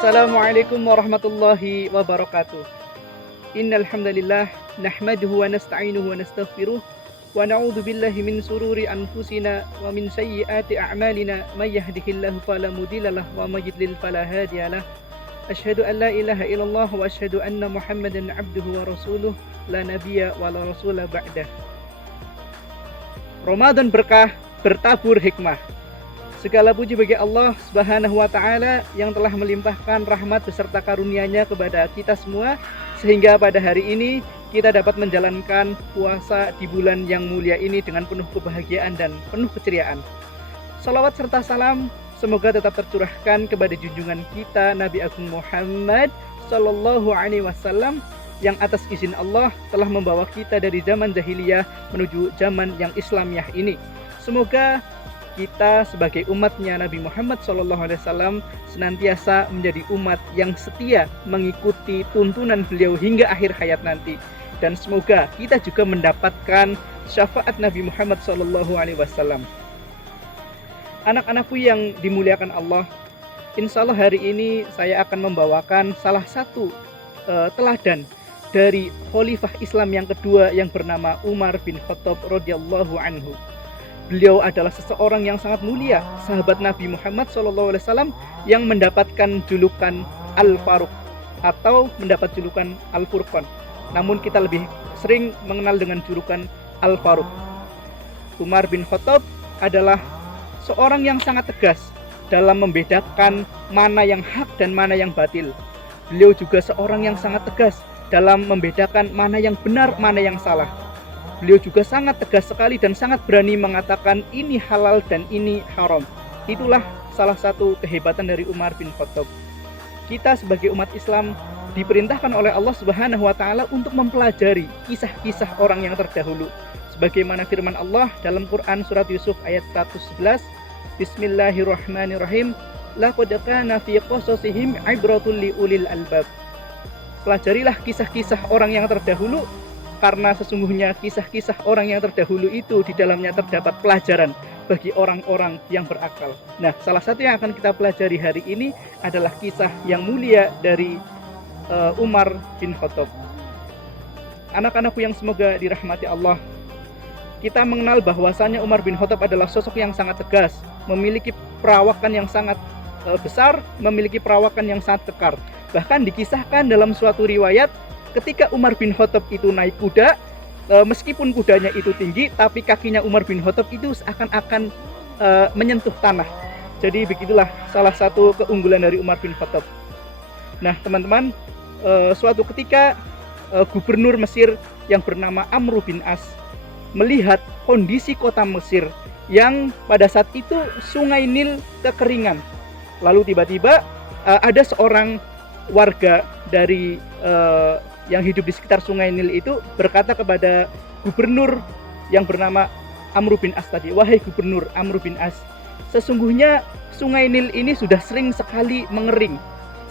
Assalamualaikum warahmatullahi wabarakatuh. Innal hamdalillah nahmaduhu wa nasta'inuhu wa nastaghfiruh wa na'udzu billahi min sururi anfusina wa min sayyiati a'malina may yahdihillahu fala mudhillalah wa may yudlil fala hadiyalah. Asyhadu an la ilaha illallah wa asyhadu anna Muhammadan 'abduhu wa rasuluh la nabiyya wa la rasula ba'dah. Ramadan berkah, bertabur hikmah. Segala puji bagi Allah Subhanahu wa Ta'ala yang telah melimpahkan rahmat beserta karunia-Nya kepada kita semua, sehingga pada hari ini kita dapat menjalankan puasa di bulan yang mulia ini dengan penuh kebahagiaan dan penuh keceriaan. Salawat serta salam semoga tetap tercurahkan kepada junjungan kita Nabi Agung Muhammad Sallallahu Alaihi Wasallam yang atas izin Allah telah membawa kita dari zaman jahiliyah menuju zaman yang Islamiyah ini. Semoga kita sebagai umatnya Nabi Muhammad SAW senantiasa menjadi umat yang setia mengikuti tuntunan beliau hingga akhir hayat nanti. Dan semoga kita juga mendapatkan syafaat Nabi Muhammad SAW. Anak-anakku yang dimuliakan Allah, insya Allah hari ini saya akan membawakan salah satu teladan dari Khalifah Islam yang kedua yang bernama Umar bin Khattab radhiyallahu anhu. Beliau adalah seseorang yang sangat mulia, sahabat Nabi Muhammad SAW yang mendapatkan julukan Al-Faruq atau mendapat julukan Al-Furqan. Namun kita lebih sering mengenal dengan julukan Al-Faruq. Umar bin Khattab adalah seorang yang sangat tegas dalam membedakan mana yang hak dan mana yang batil. Beliau juga seorang yang sangat tegas dalam membedakan mana yang benar, mana yang salah. Beliau juga sangat tegas sekali dan sangat berani mengatakan ini halal dan ini haram. Itulah salah satu kehebatan dari Umar bin Khattab. Kita sebagai umat Islam diperintahkan oleh Allah Subhanahu wa Ta'ala untuk mempelajari kisah-kisah orang yang terdahulu. Sebagaimana firman Allah dalam Quran surat Yusuf ayat 111, Bismillahirrahmanirrahim. Laqad kana fi qasasihim ibratun liulil albab. Pelajarilah kisah-kisah orang yang terdahulu, karena sesungguhnya kisah-kisah orang yang terdahulu itu di dalamnya terdapat pelajaran bagi orang-orang yang berakal. Nah, salah satu yang akan kita pelajari hari ini adalah kisah yang mulia dari Umar bin Khattab. Anak-anakku yang semoga dirahmati Allah, kita mengenal bahwasanya Umar bin Khattab adalah sosok yang sangat tegas, memiliki perawakan yang sangat besar, memiliki perawakan yang sangat kekar. Bahkan dikisahkan dalam suatu riwayat, ketika Umar bin Khattab itu naik kuda, meskipun kudanya itu tinggi, tapi kakinya Umar bin Khattab itu seakan-akan menyentuh tanah. Jadi begitulah salah satu keunggulan dari Umar bin Khattab. Nah teman-teman, suatu ketika gubernur Mesir yang bernama Amr bin As melihat kondisi kota Mesir yang pada saat itu sungai Nil kekeringan. Lalu tiba-tiba ada seorang warga dari yang hidup di sekitar sungai Nil itu berkata kepada gubernur yang bernama Amr bin As tadi, wahai gubernur Amr bin As, sesungguhnya sungai Nil ini sudah sering sekali mengering.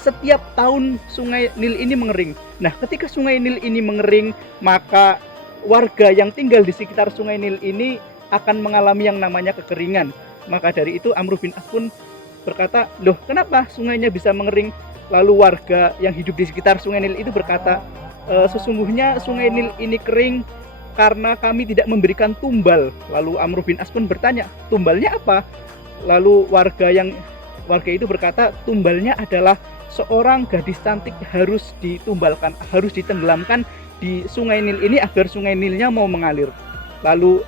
Setiap tahun sungai Nil ini mengering. Nah, ketika sungai Nil ini mengering, maka warga yang tinggal di sekitar sungai Nil ini akan mengalami yang namanya kekeringan. Maka dari itu Amr bin As pun berkata, loh kenapa sungainya bisa mengering? Lalu warga yang hidup di sekitar sungai Nil itu berkata, sesungguhnya sungai Nil ini kering karena kami tidak memberikan tumbal. Lalu Amr bin As pun bertanya, tumbalnya apa? Lalu warga itu berkata, tumbalnya adalah seorang gadis cantik harus ditumbalkan, harus ditenggelamkan di sungai Nil ini agar sungai Nilnya mau mengalir. Lalu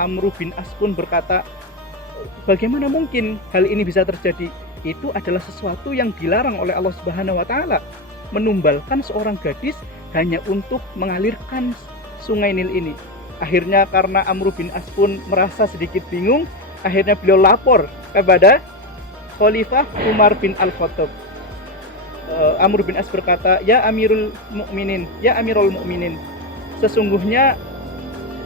Amr bin As pun berkata, bagaimana mungkin hal ini bisa terjadi? Itu adalah sesuatu yang dilarang oleh Allah Subhanahu wa Ta'ala, menumbalkan seorang gadis hanya untuk mengalirkan sungai Nil ini. Akhirnya karena Amr bin As pun merasa sedikit bingung, akhirnya beliau lapor kepada Khalifah Umar bin Al-Khattab. Amr bin As berkata, ya Amirul Mukminin, sesungguhnya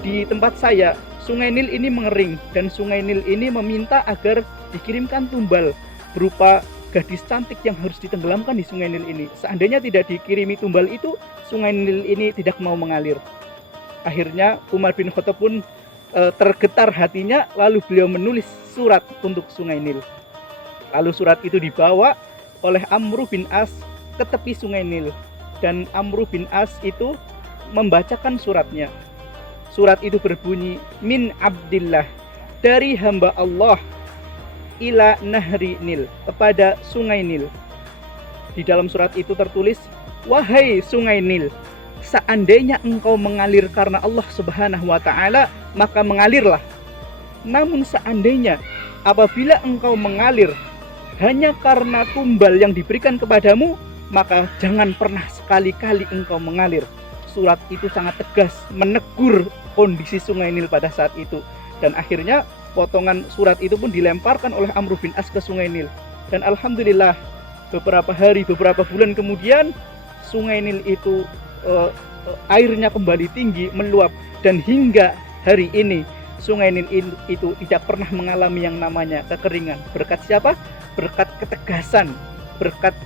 di tempat saya sungai Nil ini mengering dan sungai Nil ini meminta agar dikirimkan tumbal berupa gadis cantik yang harus ditenggelamkan di sungai Nil ini. Seandainya tidak dikirimi tumbal itu, sungai Nil ini tidak mau mengalir. Akhirnya Umar bin Khattab pun tergetar hatinya, lalu beliau menulis surat untuk sungai Nil. Lalu surat itu dibawa oleh Amr bin As ke tepi sungai Nil. Dan Amr bin As itu membacakan suratnya. Surat itu berbunyi, min Abdillah, dari hamba Allah, ila nahri Nil, kepada sungai Nil. Di dalam surat itu tertulis, wahai sungai Nil, seandainya engkau mengalir karena Allah Subhanahu wa Ta'ala, maka mengalirlah. Namun seandainya apabila engkau mengalir hanya karena tumbal yang diberikan kepadamu, maka jangan pernah sekali-kali engkau mengalir. Surat itu sangat tegas menegur kondisi sungai Nil pada saat itu. Dan akhirnya potongan surat itu pun dilemparkan oleh Amr bin As ke sungai Nil. Dan alhamdulillah beberapa hari, beberapa bulan kemudian sungai Nil itu airnya kembali tinggi, meluap. Dan hingga hari ini sungai Nil itu tidak pernah mengalami yang namanya kekeringan. Berkat siapa? Berkat ketegasan, berkat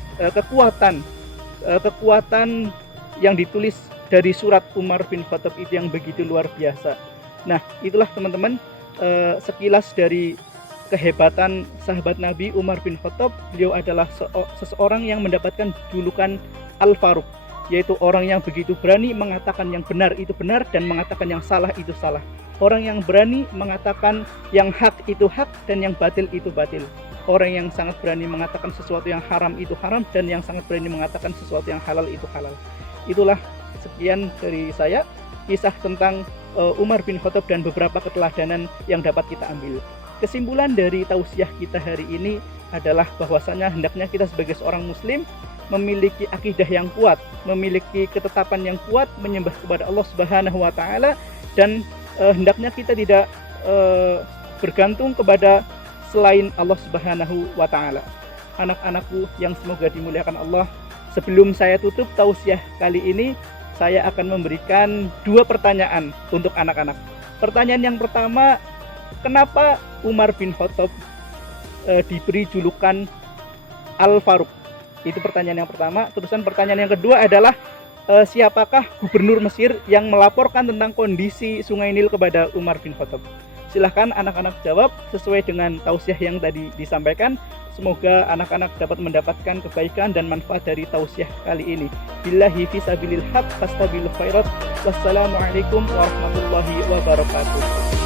kekuatan yang ditulis dari surat Umar bin Khattab itu yang begitu luar biasa. Nah, itulah teman-teman sekilas dari kehebatan sahabat Nabi Umar bin Khattab. Beliau adalah seseorang yang mendapatkan julukan Al-Faruq, yaitu orang yang begitu berani mengatakan yang benar itu benar dan mengatakan yang salah itu salah. Orang yang berani mengatakan yang hak itu hak dan yang batil itu batil. Orang yang sangat berani mengatakan sesuatu yang haram itu haram dan yang sangat berani mengatakan sesuatu yang halal itu halal. Itulah sekian dari saya, kisah tentang Umar bin Khattab dan beberapa keteladanan yang dapat kita ambil. Kesimpulan dari tausiah kita hari ini adalah bahwasanya hendaknya kita sebagai seorang muslim memiliki akidah yang kuat, memiliki ketetapan yang kuat, menyembah kepada Allah Subhanahu wa Ta'ala, dan hendaknya kita tidak bergantung kepada selain Allah Subhanahu wa Ta'ala. Anak-anakku yang semoga dimuliakan Allah, sebelum saya tutup tausiah kali ini, saya akan memberikan 2 pertanyaan untuk anak-anak. Pertanyaan yang pertama, kenapa Umar bin Khattab diberi julukan Al-Faruq? Itu pertanyaan yang pertama. Terusan pertanyaan yang kedua adalah, siapakah gubernur Mesir yang melaporkan tentang kondisi sungai Nil kepada Umar bin Khattab? Silahkan anak-anak jawab sesuai dengan tausiah yang tadi disampaikan. Semoga anak-anak dapat mendapatkan kebaikan dan manfaat dari tausiah kali ini. Billahi fisabilil haq fastabilul khairat. Wassalamualaikum warahmatullahi wabarakatuh.